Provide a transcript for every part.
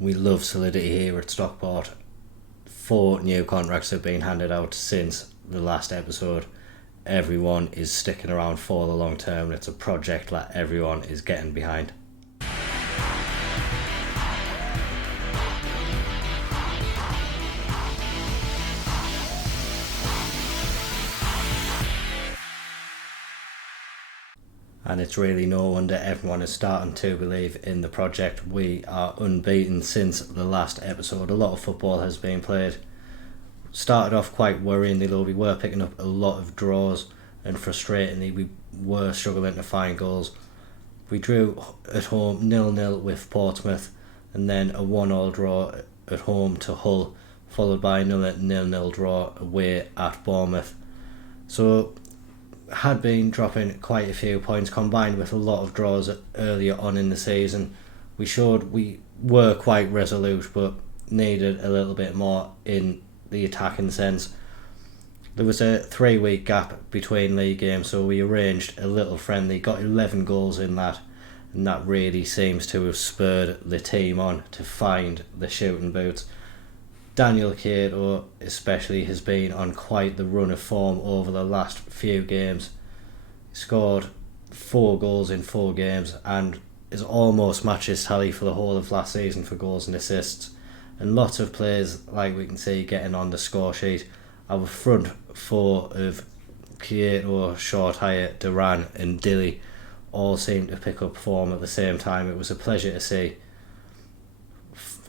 We love solidity here at Stockport. 4 new contracts have been handed out since the last episode. Everyone is sticking around for the long term. It's a project that everyone is getting behind. And it's really no wonder everyone is starting to believe in the project. We are unbeaten since the last episode. A lot of football has been played. Started off quite worryingly though. We were picking up a lot of draws, and frustratingly we were struggling to find goals. We drew at home 0-0 with Portsmouth, and then a 1-1 draw at home to Hull, followed by another 0-0 draw away at Bournemouth. So had been dropping quite a few points, combined with a lot of draws earlier on in the season. We showed we were quite resolute, but needed a little bit more in the attacking sense. There was a 3-week gap between league games, so we arranged a little friendly, got 11 goals in that, and that really seems to have spurred the team on to find the shooting boots. Daniel Cato especially has been on quite the run of form over the last few games. He scored 4 goals in 4 games and is almost matched his tally for the whole of last season for goals and assists. And lots of players, like we can see, getting on the score sheet. Our front 4 of Cato, Shortire, Duran and Dilly all seem to pick up form at the same time. It was a pleasure to see.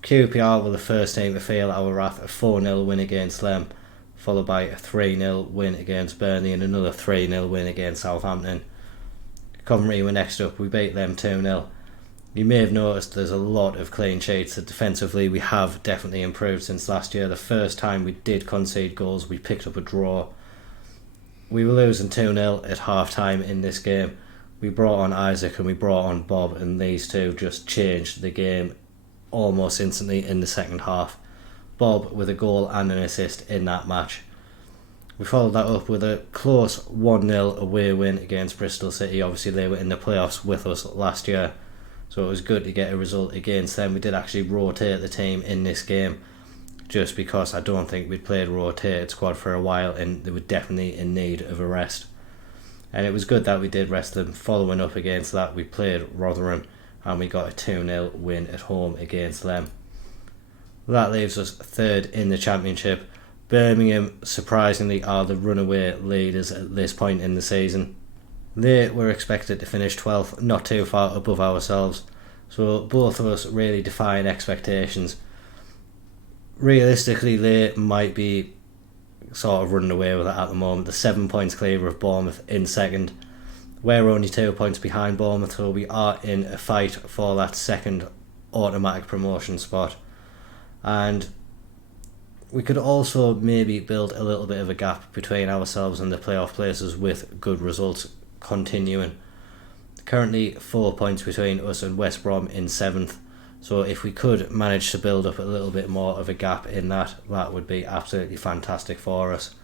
QPR were the first team to feel our wrath. A 4-0 win against them, followed by a 3-0 win against Burnley and another 3-0 win against Southampton. Coventry were next up. We beat them 2-0. You may have noticed there's a lot of clean sheets. Defensively we have definitely improved since last year. The first time we did concede goals, we picked up a draw. We were losing 2-0 at half time in this game. We brought on Isaac and we brought on Bob, and these two just changed the game almost instantly in the second half. Bob with a goal and an assist in that match. We followed that up with a close 1-0 away win against Bristol City. Obviously they were in the playoffs with us last year, so it was good to get a result against them. We did actually rotate the team in this game, just because I don't think we'd played a rotated squad for a while and they were definitely in need of a rest. And it was good that we did rest them. Following up against that, we played Rotherham and we got a 2-0 win at home against them. That leaves us third in the Championship. Birmingham, surprisingly, are the runaway leaders at this point in the season. They were expected to finish 12th, not too far above ourselves, so both of us really defying expectations. Realistically, they might be sort of running away with it at the moment. They're 7 points clear of Bournemouth in second. We're only 2 points behind Bournemouth, so we are in a fight for that second automatic promotion spot. And we could also maybe build a little bit of a gap between ourselves and the playoff places with good results continuing. Currently 4 points between us and West Brom in 7th, so if we could manage to build up a little bit more of a gap in that, that would be absolutely fantastic for us.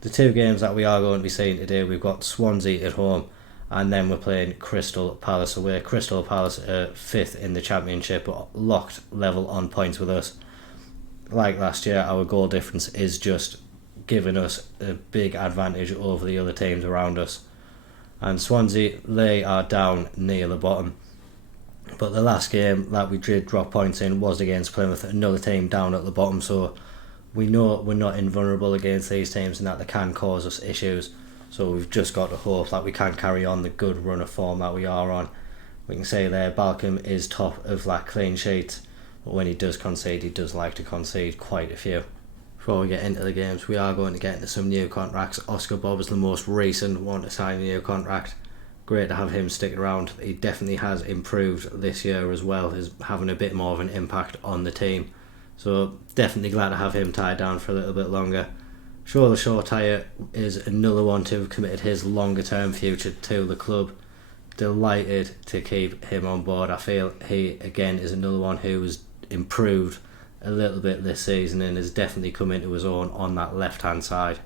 The 2 games that we are going to be seeing today, we've got Swansea at home and then we're playing Crystal Palace away. Crystal Palace are 5th in the Championship, but locked level on points with us. Like last year, our goal difference is just giving us a big advantage over the other teams around us. And Swansea, they are down near the bottom. But the last game that we did drop points in was against Plymouth, another team down at the bottom, so we know we're not invulnerable against these teams and that they can cause us issues. So we've just got to hope that we can carry on the good run of form that we are on. We can say there, Balcom is top of that clean sheet, but when he does concede, he does like to concede quite a few. Before we get into the games, we are going to get into some new contracts. Oscar Bob is the most recent one to sign a new contract. Great to have him sticking around. He definitely has improved this year as well, is having a bit more of an impact on the team. So definitely glad to have him tied down for a little bit longer. Shola Shortire is another one to have committed his longer term future to the club. Delighted to keep him on board. I feel he again is another one who has improved a little bit this season and has definitely come into his own on that left hand side.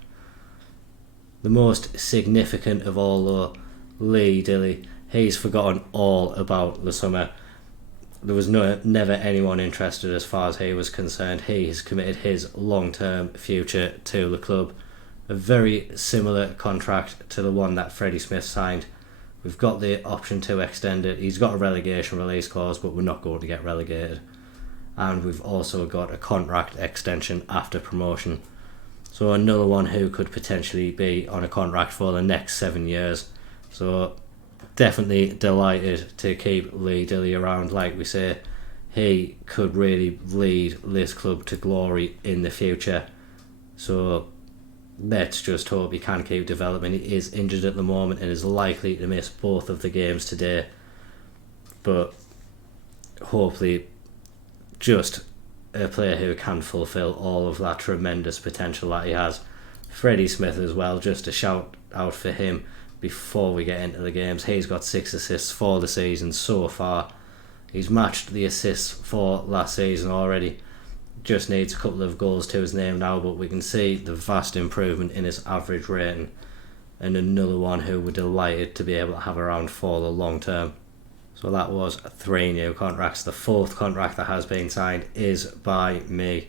The most significant of all though, Lee Dilly. He's forgotten all about the summer. there was never anyone interested as far as he was concerned. He has committed his long-term future to the club. A very similar contract to the one that Freddie Smith signed. We've got the option to extend it. He's got a relegation release clause, but we're not going to get relegated. And we've also got a contract extension after promotion. So another one who could potentially be on a contract for the next 7 years. So definitely delighted to keep Lee Dilly around. Like we say, he could really lead this club to glory in the future. So let's just hope he can keep developing. He is injured at the moment and is likely to miss both of the games today. But hopefully just a player who can fulfil all of that tremendous potential that he has. Freddie Smith as well, just a shout out for him before we get into the games. He's got 6 assists for the season so far. He's matched the assists for last season already. Just needs a couple of goals to his name now, but we can see the vast improvement in his average rating, and another one who we're delighted to be able to have around for the long term. So that was 3 new contracts. The 4th contract that has been signed is by me.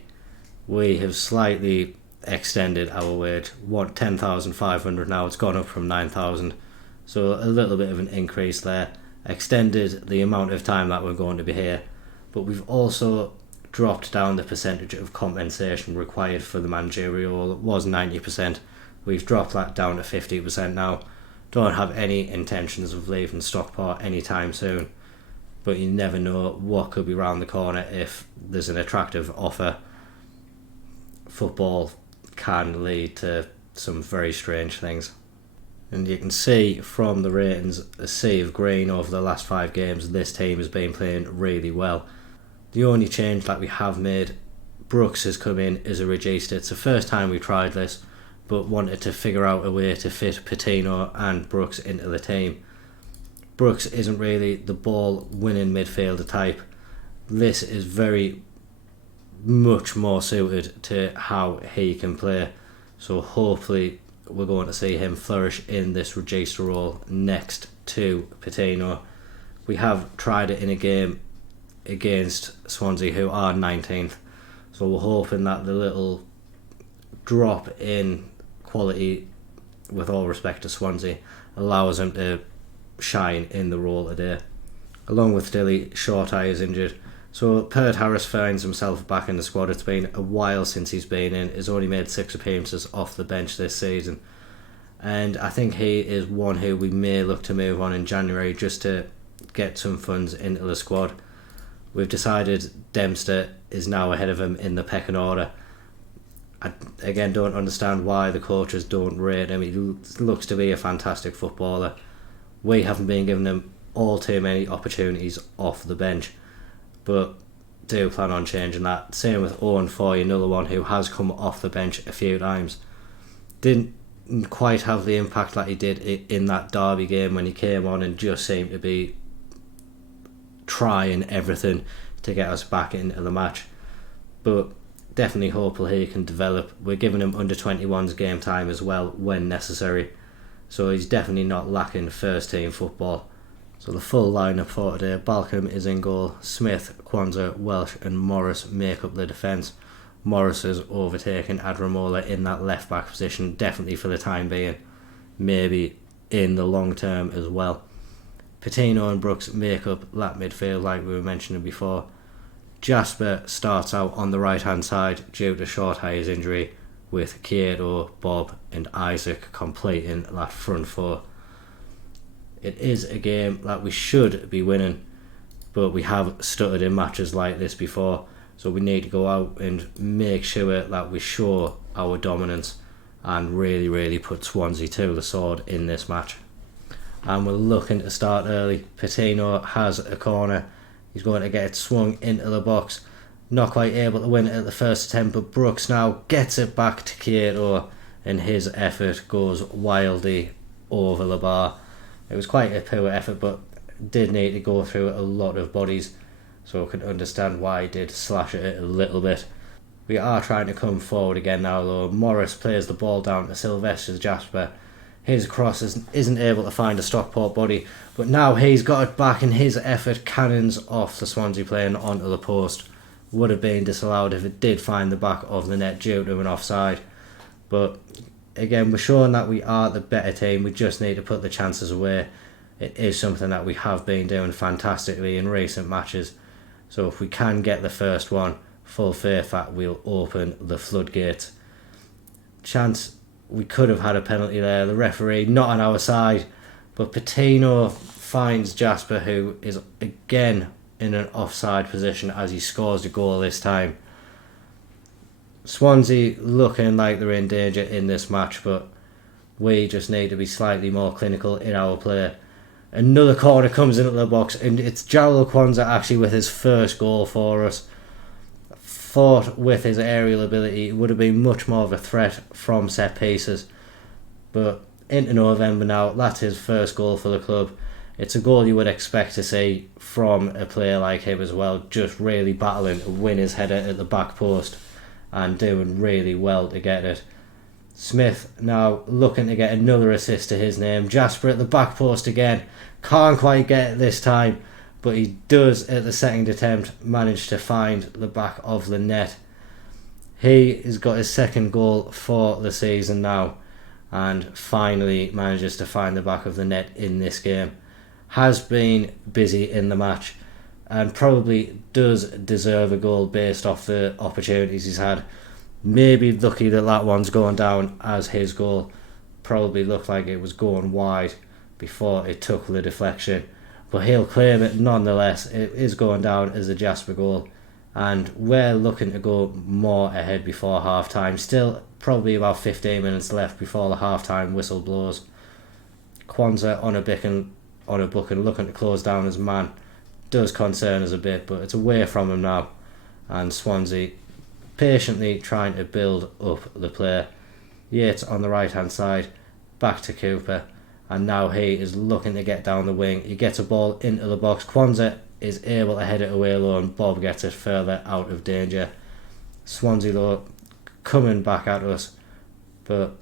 We have slightly extended our wage. 10,500 now. It's gone up from 9,000. So a little bit of an increase there. Extended the amount of time that we're going to be here. But we've also dropped down the percentage of compensation required for the managerial. It was 90%. We've dropped that down to 50% now. Don't have any intentions of leaving Stockport anytime soon. But you never know what could be round the corner if there's an attractive offer. Football can lead to some very strange things. And you can see from the ratings, a sea of green over the last 5 games. This team has been playing really well. The only change that we have made, Brooks has come in as a regista. It's the first time we tried this, but wanted to figure out a way to fit Patino and Brooks into the team. Brooks isn't really the ball winning midfielder type. This is very much more suited to how he can play. So hopefully we're going to see him flourish in this regista role next to Patino. We have tried it in a game against Swansea, who are 19th. So we're hoping that the little drop in quality, with all respect to Swansea, allows him to shine in the role today. Along with Dilly, Shorty is injured. So Pert Harris finds himself back in the squad. It's been a while since he's been in. He's only made 6 appearances off the bench this season. And I think he is one who we may look to move on in January just to get some funds into the squad. We've decided Dempster is now ahead of him in the pecking order. I, again, don't understand why the coaches don't rate him. He looks to be a fantastic footballer. We haven't been giving him all too many opportunities off the bench, but do plan on changing that. Same with Owen Foy, another one who has come off the bench a few times. Didn't quite have the impact that he did in that Derby game when he came on and just seemed to be trying everything to get us back into the match. But definitely hopeful he can develop. We're giving him under 21s game time as well when necessary. So he's definitely not lacking first team football. So the full lineup for today: Balcom is in goal, Smith, Kwanzaa, Welsh and Morris make up the defence. Morris has overtaken Adramola in that left back position, definitely for the time being, maybe in the long term as well. Patino and Brooks make up that midfield like we were mentioning before. Jasper starts out on the right hand side due to Shorty's injury, with Kiedo, Bob and Isaac completing that front four. It is a game that we should be winning, but we have stuttered in matches like this before, so we need to go out and make sure that we show our dominance and really put Swansea to the sword in this match. And we're looking to start early. Patino has a corner. He's going to get it swung into the box. Not quite able to win it at the first attempt, but Brooks now gets it back to Kiedo, and his effort goes wildly over the bar. It was quite a poor effort, but did need to go through a lot of bodies, so I can understand why he did slash at it a little bit. We are trying to come forward again now though. Morris plays the ball down to Sylvester Jasper. his cross isn't able to find a Stockport body, but now he's got it back, and his effort cannons off the Swansea player and onto the post. Would have been disallowed if it did find the back of the net due to an offside. But again, we're showing that we are the better team. We just need to put the chances away. It is something that we have been doing fantastically in recent matches. So if we can get the first one, full faith that we'll open the floodgates. Chance we could have had a penalty there. The referee not on our side, but Patino finds Jasper, who is again in an offside position as he scores the goal this time. Swansea looking like they're in danger in this match, but we just need to be slightly more clinical in our play. Another corner comes into the box, and it's Jarrell Kwanzaa actually with his first goal for us. Thought with his aerial ability it would have been much more of a threat from set pieces, but into November now, that's his first goal for the club. It's a goal you would expect to see from a player like him as well, just really battling to win his header at the back post and doing really well to get it. Smith now looking to get another assist to his name. Jasper at the back post again, can't quite get it this time, but he does at the second attempt manage to find the back of the net. He has got his second goal for the season now, and finally manages to find the back of the net in this game. Has been busy in the match and probably does deserve a goal based off the opportunities he's had. Maybe lucky that one's going down as his goal. Probably looked like it was going wide before it took the deflection, but he'll claim it nonetheless. It is going down as a Jasper goal, and we're looking to go more ahead before half time. Still probably about 15 minutes left before the half time whistle blows. Kwanzaa on a booking looking to close down his man. Does concern us a bit, but it's away from him now, and Swansea patiently trying to build up the play. Yates on the right hand side, back to Cooper, and now he is looking to get down the wing. He gets a ball into the box. Kwanzaa is able to head it away low, and Bob gets it further out of danger. Swansea though coming back at us, but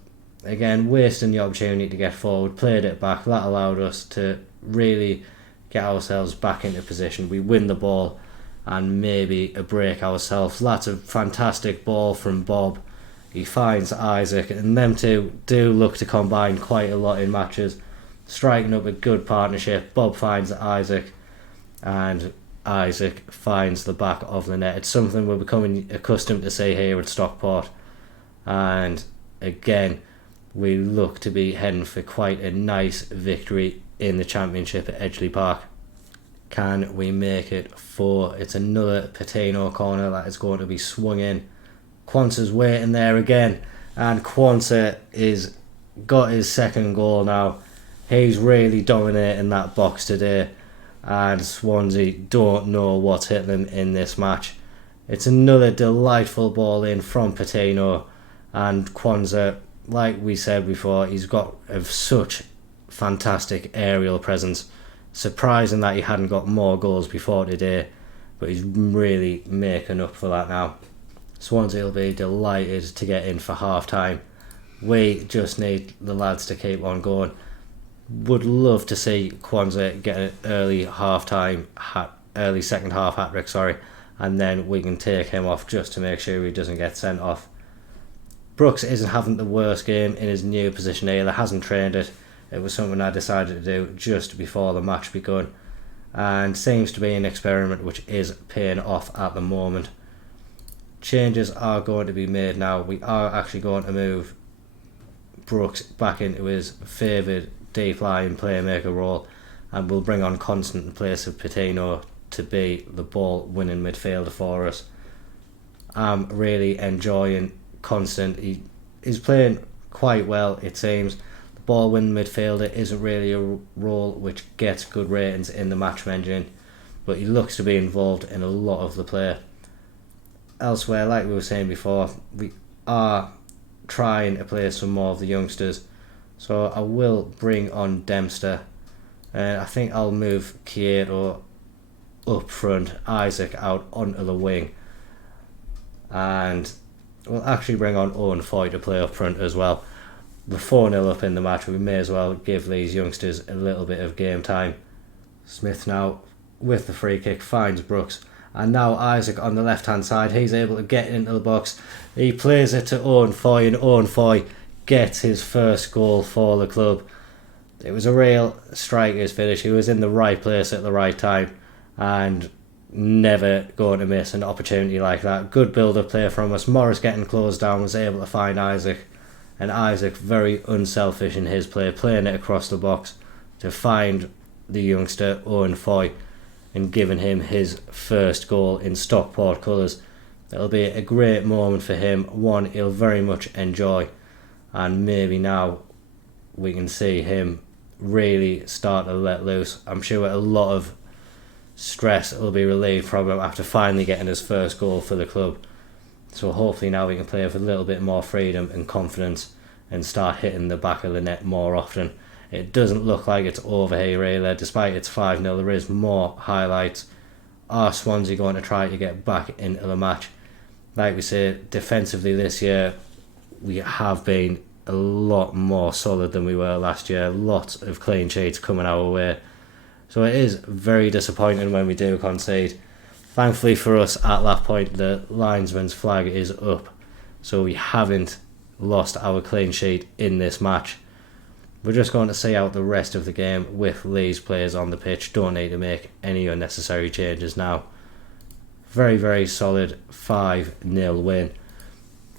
again wasting the opportunity to get forward. Played it back. That allowed us to really get ourselves back into position. We win the ball and maybe a break ourselves. That's a fantastic ball from Bob. He finds Isaac, and them two do look to combine quite a lot in matches, striking up a good partnership. Bob finds Isaac, and Isaac finds the back of the net. It's something we're becoming accustomed to see here at Stockport, and again we look to be heading for quite a nice victory in the Championship at Edgeley Park. Can we make it 4? It's another Patino corner that is going to be swung in. Kwanzaa's waiting there again, and Kwanzaa is got his second goal now. He's really dominating that box today, and Swansea don't know what's hit them in this match. It's another delightful ball in from Patino, and Kwanzaa, like we said before, he's got such fantastic aerial presence. Surprising that he hadn't got more goals before today, but he's really making up for that now. Swansea will be delighted to get in for half time. We just need the lads to keep on going. Would love to see Kwanzaa get an early second half hat trick, and then we can take him off just to make sure he doesn't get sent off. Brooks isn't having the worst game in his new position either. Hasn't trained it. It was something I decided to do just before the match begun, and seems to be an experiment which is paying off at the moment. Changes are going to be made now. We are actually going to move Brooks back into his favoured deep line playmaker role, and we'll bring on Constant in place of Patino to be the ball winning midfielder for us. I'm really enjoying Constant. He is playing quite well, it seems. Ball winning midfielder isn't really a role which gets good ratings in the match engine, but he looks to be involved in a lot of the play. Elsewhere, like we were saying before, we are trying to play some more of the youngsters, so I will bring on Dempster, and I think I'll move Kieto up front, Isaac out onto the wing, and we'll actually bring on Owen Foy to play up front as well. We're 4-0 up in the match. We may as well give these youngsters a little bit of game time. Smith now, with the free kick, finds Brooks. And now Isaac on the left-hand side. He's able to get into the box. He plays it to Owen Foy, and Owen Foy gets his first goal for the club. It was a real striker's finish. He was in the right place at the right time, and never going to miss an opportunity like that. Good build-up play from us. Morris getting closed down, was able to find Isaac. And Isaac, very unselfish in his play, playing it across the box to find the youngster Owen Foy and giving him his first goal in Stockport colours. It'll be a great moment for him, one he'll very much enjoy, and maybe now we can see him really start to let loose. I'm sure a lot of stress will be relieved from him after finally getting his first goal for the club. So hopefully now we can play with a little bit more freedom and confidence and start hitting the back of the net more often. It doesn't look like it's over here really, despite it's 5-0. There is more highlights. Are Swansea going to try to get back into the match? Like we say, defensively this year we have been a lot more solid than we were last year. Lots of clean sheets coming our way. So it is very disappointing when we do concede. Thankfully for us, at that point, the linesman's flag is up. So we haven't lost our clean sheet in this match. We're just going to see out the rest of the game with Lee's players on the pitch. Don't need to make any unnecessary changes now. Very, very solid 5-0 win.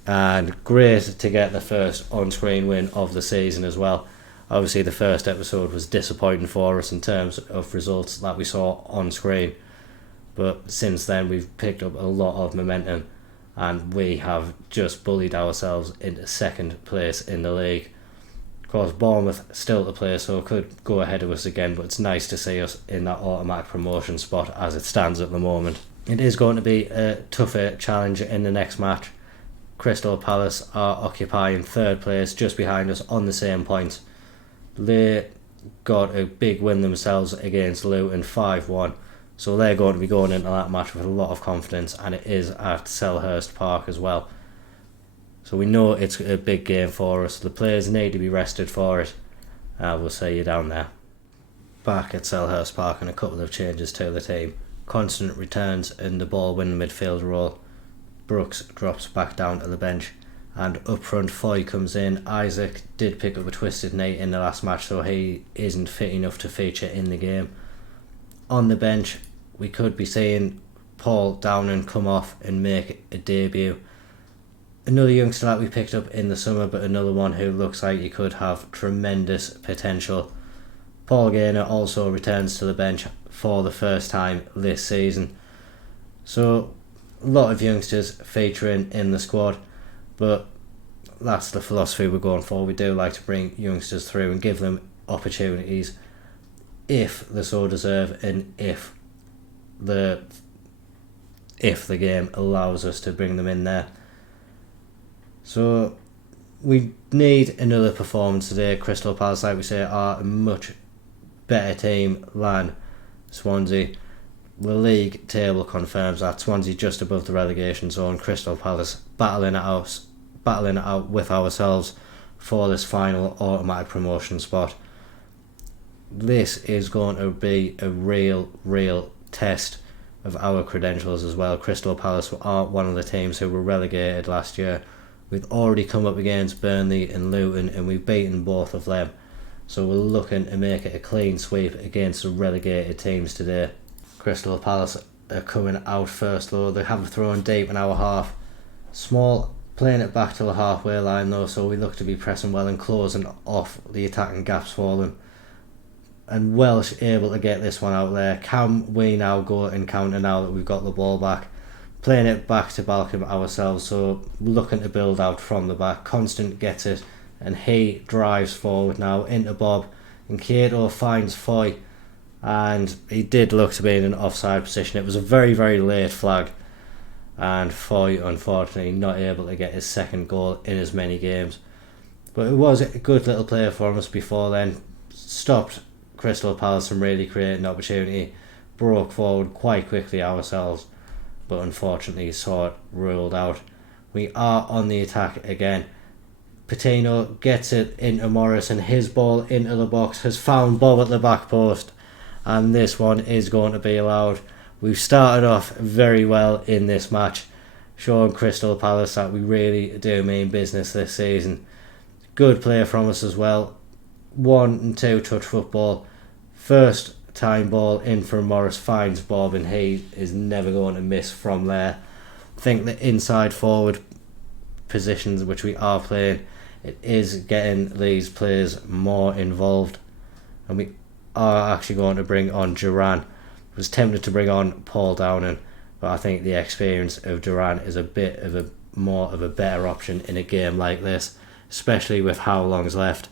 And great to get the first on-screen win of the season as well. Obviously the first episode was disappointing for us in terms of results that we saw on screen. But since then we've picked up a lot of momentum and we have just bullied ourselves into second place in the league. Of course Bournemouth still to play, so could go ahead of us again, but it's nice to see us in that automatic promotion spot as it stands at the moment. It is going to be a tougher challenge in the next match. Crystal Palace are occupying third place just behind us on the same points. They got a big win themselves against Luton 5-1. So they're going to be going into that match with a lot of confidence, and it is at Selhurst Park as well. So we know it's a big game for us. The players need to be rested for it. We'll see you down there. Back at Selhurst Park, and a couple of changes to the team. Constant returns in the ball winning midfield role. Brooks drops back down to the bench, and up front Foy comes in. Isaac did pick up a twisted knee in the last match, so he isn't fit enough to feature in the game. On the bench, we could be seeing Paul Downing come off and make a debut. Another youngster that we picked up in the summer, but another one who looks like he could have tremendous potential. Paul Gaynor also returns to the bench for the first time this season. So, a lot of youngsters featuring in the squad, but that's the philosophy we're going for. We do like to bring youngsters through and give them opportunities if they so deserve, and if the game allows us to bring them in there. So we need another performance today. Crystal Palace, like we say, are a much better team than Swansea. The league table confirms that. Swansea just above the relegation zone. Crystal Palace battling it out with ourselves for this final automatic promotion spot. This is going to be a real test of our credentials as well. Crystal Palace are one of the teams who were relegated last year. We've already come up against Burnley and Luton, and we've beaten both of them. So we're looking to make it a clean sweep against the relegated teams today. Crystal Palace are coming out first though. They have a throw in deep in our half. Small playing it back to the halfway line though, so we look to be pressing well and closing off the attacking gaps for them. And Welsh able to get this one out there. Can we now go and counter now that we've got the ball back? Playing it back to Balcom ourselves, so looking to build out from the back. Constant gets it, and he drives forward now into Bob. And Cato finds Foy, and he did look to be in an offside position. It was a very late flag, and Foy unfortunately not able to get his second goal in as many games. But it was a good little play for us before then. Stopped Crystal Palace from really creating opportunity. Broke forward quite quickly ourselves, but unfortunately saw it ruled out. We are on the attack again. Patino gets it into Morris, and his ball into the box has found Bob at the back post, and this one is going to be allowed. We've started off very well in this match, showing Crystal Palace that we really do mean business this season. Good play from us as well. 1 and 2 touch football. First time ball in from Morris, finds Bob, and he is never going to miss from there. I think the inside forward positions which we are playing, it is getting these players more involved, and we are actually going to bring on Duran. I was tempted to bring on Paul Downing, but I think the experience of Duran is a bit of a more of a better option in a game like this, especially with how long's left.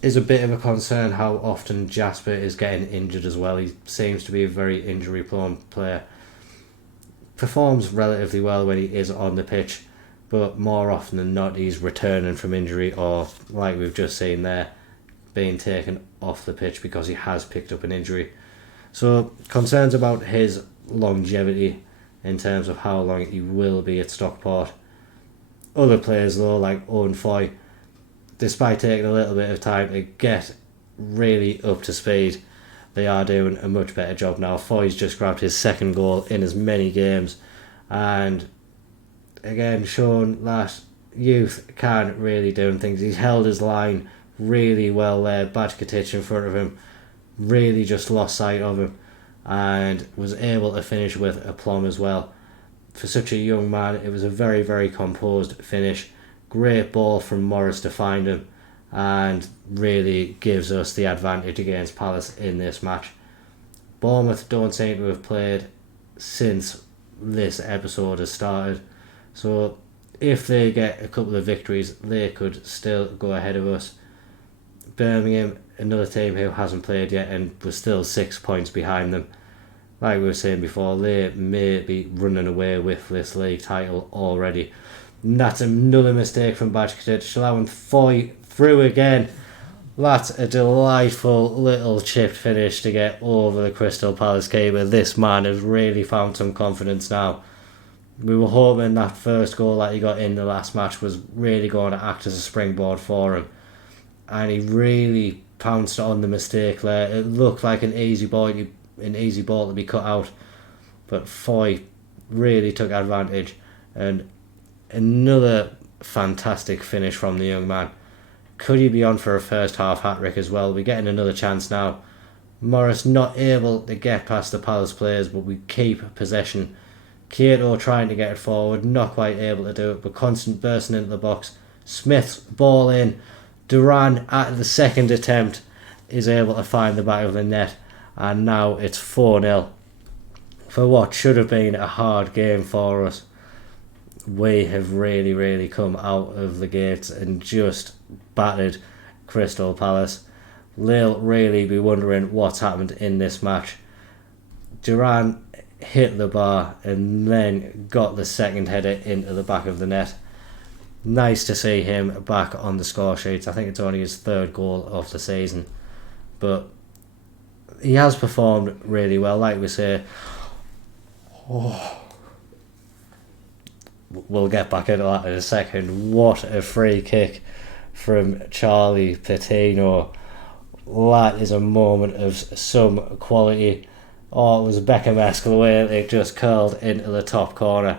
Is a bit of a concern how often Jasper is getting injured as well. He seems to be a very injury prone player. Performs relatively well when he is on the pitch, but more often than not he's returning from injury, or like we've just seen there, being taken off the pitch because he has picked up an injury. So concerns about his longevity in terms of how long he will be at Stockport. Other players though, like Owen Foy, despite taking a little bit of time to get really up to speed, they are doing a much better job now. Foy's just grabbed his second goal in as many games, and again shown that youth can really do things. He's held his line really well there. Bajkatic in front of him really just lost sight of him and was able to finish with aplomb as well. For such a young man, it was a very, very composed finish. Great ball from Morris to find him, and really gives us the advantage against Palace in this match. Bournemouth don't seem to have played since this episode has started, so if they get a couple of victories, they could still go ahead of us. Birmingham, another team who hasn't played yet and was still 6 points behind them. Like we were saying before, they may be running away with this league title already. And that's another mistake from Bajkatic, allowing Foy through again. That's a delightful little chipped finish to get over the Crystal Palace keeper. This man has really found some confidence now. We were hoping that first goal that he got in the last match was really going to act as a springboard for him, and he really pounced on the mistake there. It looked like an easy ball to be cut out, but Foy really took advantage, and another fantastic finish from the young man. Could he be on for a first half hat-trick as well? We're getting another chance now. Morris not able to get past the Palace players, but we keep possession. Kyoto trying to get it forward, not quite able to do it, but Constant bursting into the box. Smith's ball in. Duran at the second attempt is able to find the back of the net, and now it's 4-0 for what should have been a hard game for us. We have really come out of the gates and just battered Crystal Palace. They'll really be wondering what's happened in this match. Duran hit the bar and then got the second header into the back of the net. Nice to see him back on the score sheets. I think it's only his third goal of the season, but he has performed really well. Like we say, we'll get back into that in a second. What a free kick from Charlie Patino. That is a moment of some quality. Oh, it was Beckham-esque the way it just curled into the top corner.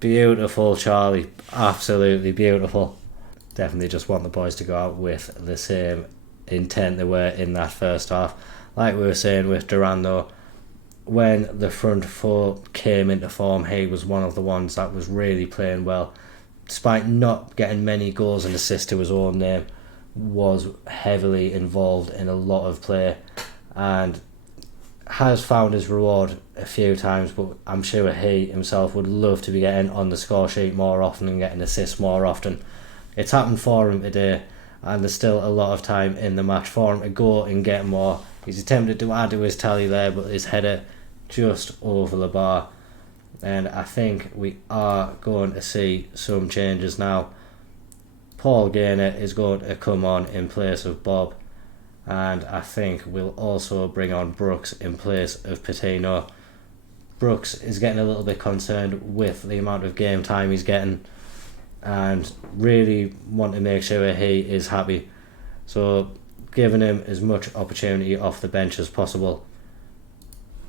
Beautiful, Charlie. Absolutely beautiful. Definitely just want the boys to go out with the same intent they were in that first half. Like we were saying with Duran though, when the front four came into form, he was one of the ones that was really playing well. Despite not getting many goals and assists to his own name, was heavily involved in a lot of play and has found his reward a few times, but I'm sure he himself would love to be getting on the score sheet more often and getting assists more often. It's happened for him today, and there's still a lot of time in the match for him to go and get more. He's attempted to add to his tally there, but his header just over the bar, and I think we are going to see some changes now. Paul Gaynor is going to come on in place of Bob, and I think we'll also bring on Brooks in place of Patino. Brooks is getting a little bit concerned with the amount of game time he's getting. and really want to make sure he is happy. So giving him as much opportunity off the bench as possible.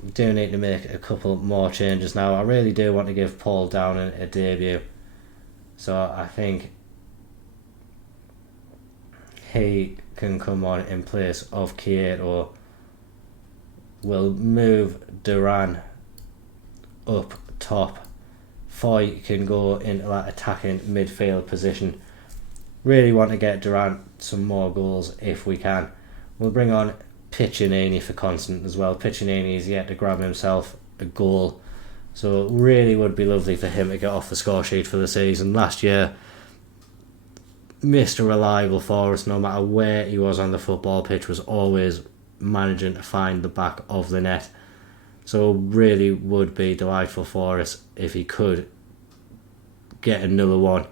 We do need to make a couple more changes now. I really do want to give Paul Downing a debut. So I think he can come on in place of Kyoto. We'll move Duran up top. Foy can go into that attacking midfield position. Really want to get Durant some more goals if we can. We'll bring on Piccinini for constant as well. Piccinini is yet to grab himself a goal, so it really would be lovely for him to get off the score sheet for the season. Last year, Mr. Reliable for us, no matter where he was on the football pitch, was always managing to find the back of the net. So really would be delightful for us if he could get another one.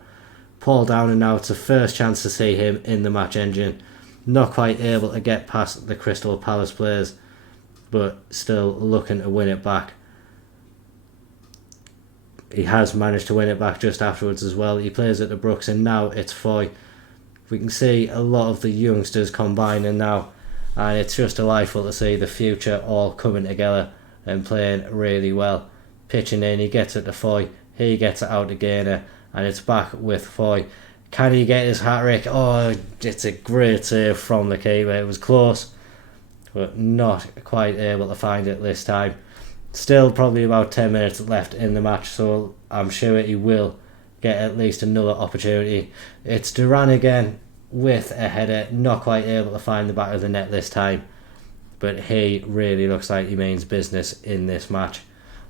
Paul Downing now, it's the first chance to see him in the match engine. Not quite able to get past the Crystal Palace players, but still looking to win it back. He has managed to win it back just afterwards as well. He plays at the Brooks, and now it's Foy. We can see a lot of the youngsters combining now, and it's just delightful to see the future all coming together and playing really well. Pitching in, he gets it to Foy, he gets it out to Gaynor, and it's back with Foy. Can he get his hat-trick? Oh, it's a great save from the keeper. It was close, but not quite able to find it this time. Still probably about 10 minutes left in the match, so I'm sure he will get at least another opportunity. It's Duran again with a header, not quite able to find the back of the net this time, but he really looks like he means business in this match.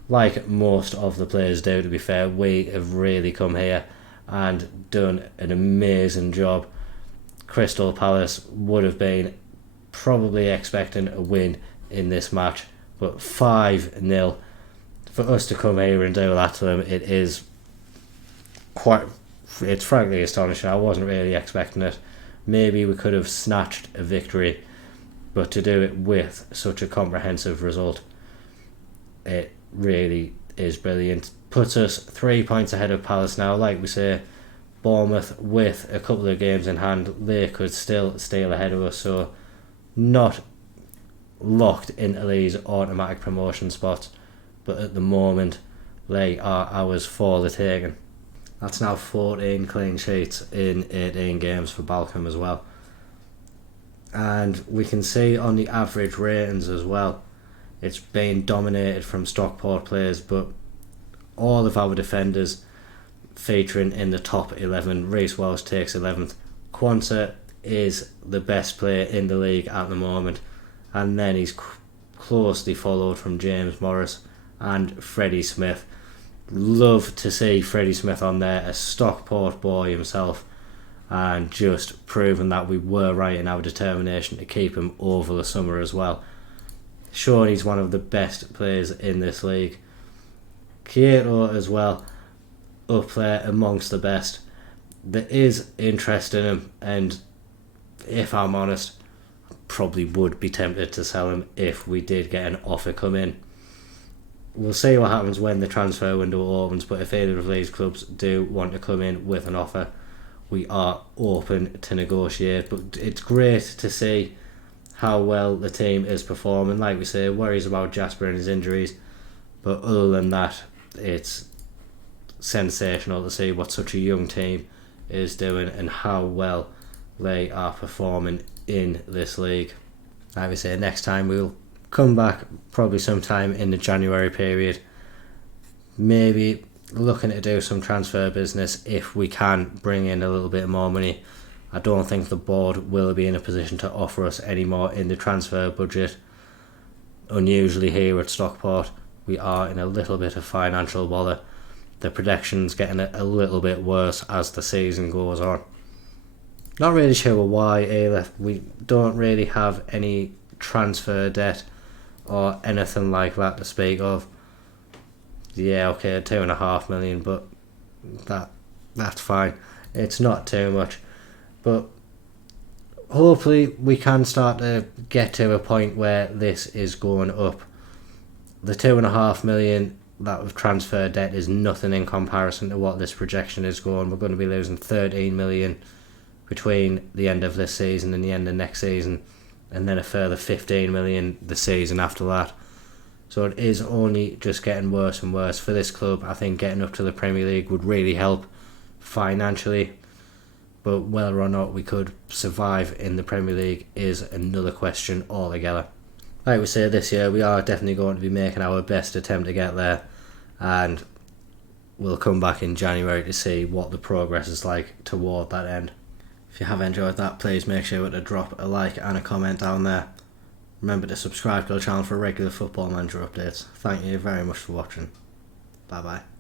Like most of the players do, to be fair, we have really come here and done an amazing job. Crystal Palace would have been probably expecting a win in this match, but 5-0, for us to come here and do that to them, it's frankly astonishing. I wasn't really expecting it. Maybe we could have snatched a victory, but to do it with such a comprehensive result, it really is brilliant. Puts us 3 points ahead of Palace now. Like we say, Bournemouth, with a couple of games in hand, they could still steal ahead of us, so not locked into these automatic promotion spots, but at the moment they are ours for the taking. That's now 14 clean sheets in 18 games for Balcom as well. And we can see on the average ratings as well, it's been dominated from Stockport players, but all of our defenders featuring in the top 11. Reece Welsh takes 11th. Quansah is the best player in the league at the moment, and then he's closely followed from James Morris and Freddie Smith. Love to see Freddie Smith on there, a Stockport boy himself, and just proving that we were right in our determination to keep him over the summer as well. Sure, he's one of the best players in this league. Kyoto as well, up there amongst the best. There is interest in him, and if I'm honest, probably would be tempted to sell him if we did get an offer come in. We'll see what happens when the transfer window opens, but if either of these clubs do want to come in with an offer, we are open to negotiate. But it's great to see how well the team is performing. Like we say, worries about Jasper and his injuries, but other than that, it's sensational to see what such a young team is doing and how well they are performing in this league. Like we say, next time we'll come back probably sometime in the January period, maybe looking to do some transfer business if we can bring in a little bit more money. I don't think the board will be in a position to offer us any more in the transfer budget. Unusually here at Stockport, we are in a little bit of financial bother. The projection's getting a little bit worse as the season goes on. Not really sure why either. We don't really have any transfer debt or anything like that to speak of. Yeah, okay, 2.5 million, but that's fine. It's not too much. But hopefully we can start to get to a point where this is going up. The 2.5 million that of transfer debt is nothing in comparison to what this projection is going. We're going to be losing 13 million between the end of this season and the end of next season, and then a further 15 million the season after that. So it is only just getting worse and worse for this club. I think getting up to the Premier League would really help financially, but whether or not we could survive in the Premier League is another question altogether. Like we say, this year we are definitely going to be making our best attempt to get there, and we'll come back in January to see what the progress is like toward that end. If you have enjoyed that, please make sure to drop a like and a comment down there. Remember to subscribe to the channel for regular Football Manager updates. Thank you very much for watching. Bye bye.